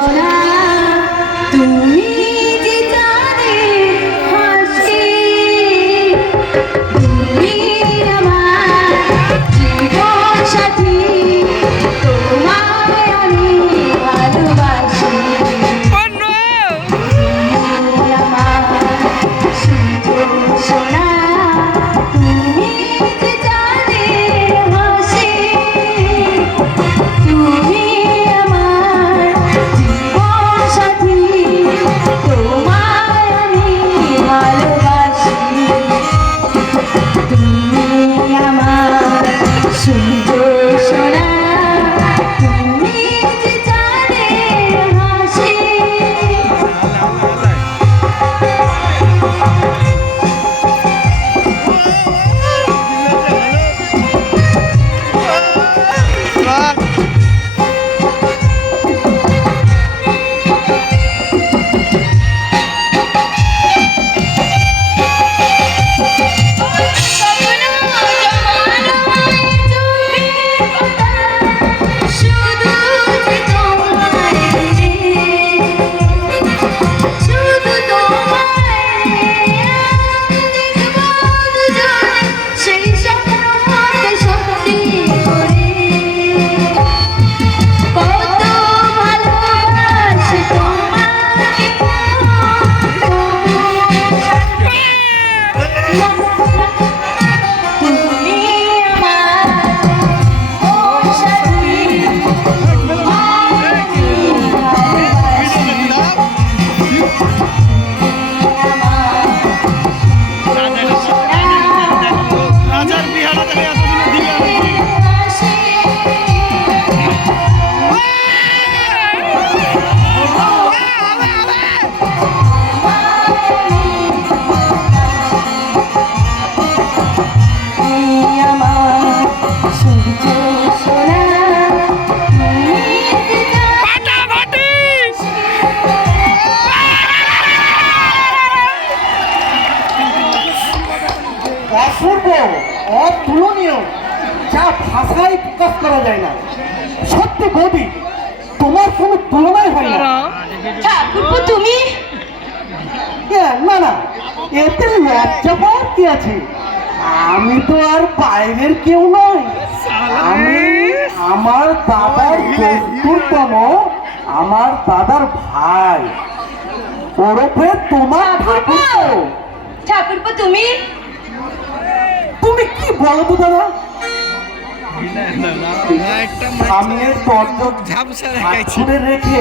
সোনা তুমি যে জানে হাসি তুমি আমার জীবন সাথী তোমায় আমি ভালোবাসি তুমি আমার শুধু সোনা তুমি যে জানে হাসি তুমি আমার জীবন সাথী তোমায় আমি ভালোবাসি তুমি আমার শুধু সোনা তুমি যে জানে হাসি অপূর্ব, অতুলনীয়, যা ভাষায় প্রকাশ করা যায় না। সত্যি বৌদি, তোমার কোনো তুলনাই হয় না। ঠাকুরপো তুমি না না, এতে লজ্জা পাওয়ার কি আছে? আমি তো আর বাইরের কেউ নই। আমি আমার দাদার চতুর্থতম, আমার দাদার ভাই, ওরফে তোমার ঠাকুরপো। ঠাকুরপো তুমি তুমি কি বলো তো দাদা? সামনের দরজা ছুড়ে রেখে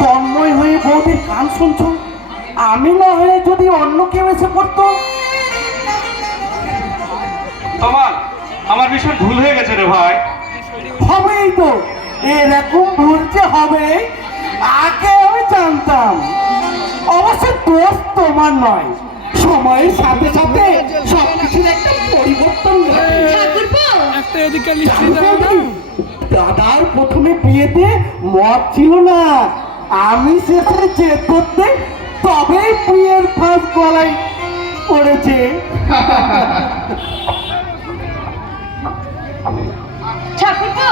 তন্ময় হয়ে বৌদির গান শুনছো। আমি না হয়ে যদি অন্য কেউ এসে পড়তো। তোমার আমার ভীষণ ভুল হয়ে গেছে রে ভাই। হবেই তো, এরকম ভুল যে হবে আগে আমি জানতাম। অবশ্য দোষ তোমার নয়, সময়ের সাথে সাথে সবকিছুর একটা পরিবর্তন ঘটে। দাদার প্রথমে বিয়েতে মত ছিল না, আমি শেষে জেদ করতে তবেই বিয়ের ফাঁস গলায় পড়েছে। ঠাকুরপো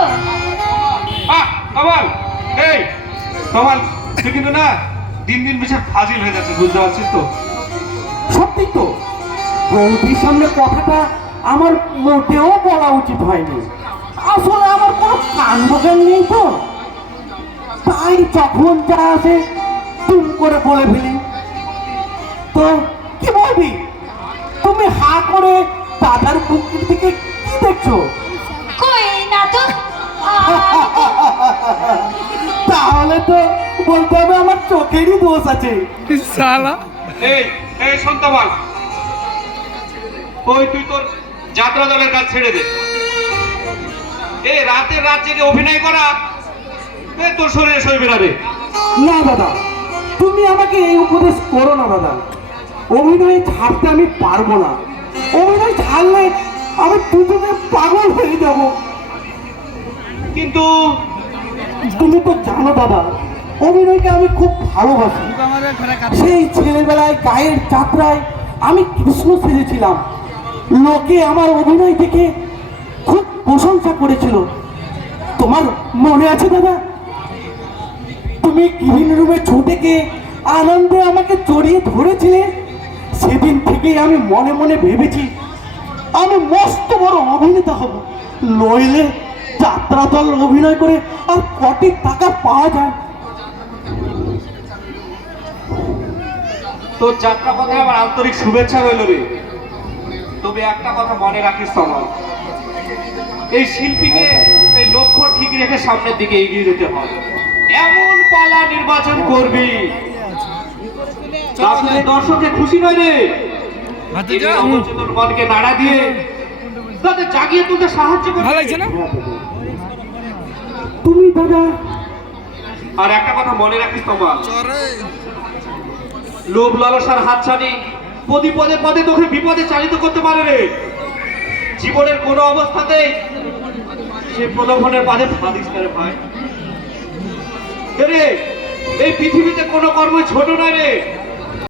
কমাল, এই কমাল, তুই কিন্তু না দিন দিন ভীষণ ফাজিল হয়ে যাচ্ছে, বুঝতে পারছিস তো? সত্যি তো, বৌদির সামনে কথাটা আমার মোটেও বলা উচিত হয়নি। আসলে আমার কোনো কাণ্ডজ্ঞান নেই তো, তাই যখন যা আসে তুম করে বলে ফেলি। তো কি বলবি? তুমি হা করে দাদার বুকের দিকে কি দেখছো? কই না তো তাহলে তো বলতে হবে আমার চোখেরই দোষ আছে। এই এই শোন কমাল, ওই তুই তোর যাত্রা দলের কাজ ছেড়ে দে। এই রাতের রাত জেগে অভিনয় করা তোর শরীরে সই বেরাবে না দাদা, তুমি আমাকে এই উপদেশ করো না দাদা। অভিনয় ছাড়তে আমি পারবো না। অভিনয় ছাড়লে আমি দুজনে পাগল হয়ে যাব। কিন্তু তুমি তো জানো দাদা, অভিনয়কে আমি খুব ভালোবাসি। সেই ছেলেবেলায় গায়ের যাত্রায় আমি কৃষ্ণ সেজেছিলাম। লোকে আমার অভিনয় দেখে খুব প্রশংসা করেছিল। তোমার মনে আছে দাদা? তুমি তুমি গ্রিন রুমে ছুটে গিয়ে আনন্দে আমাকে জড়িয়ে ধরেছিলে, সেদিন থেকেই আমি মনে মনে ভেবেছি আমি মস্ত বড় অভিনেতা হব, নইলে যাত্রা দল অভিনয় করে আর কটি টাকা পাওয়া যায়। তোর যাত্রা পথে আমার আন্তরিক শুভেচ্ছা রইল রে। তবে একটা কথা মনে রাখিস তোমার, এই শিল্পীকে এই লক্ষ্য ঠিক রেখে সামনের দিকে এগিয়ে যেতে হবে। এমন পালা নির্বাচন করবি যাতে দর্শকে খুশি নয় রে, অবচেতন মনকে নাড়া দিয়ে তাদের জাগিয়ে তুলতে সাহায্য করবে। তুমি দাদা আর একটা কথা মনে রাখিস তোমার, লোভ লালসার হাতছানি পদে পদে তোকে বিপদে চালিত করতে পারে রে। জীবনের কোনো অবস্থাতেই সে প্রলোভনের বাধে ফাদিস করে ভাই রে। এই পৃথিবীতে কোনো কর্মই ছোট নয় রে।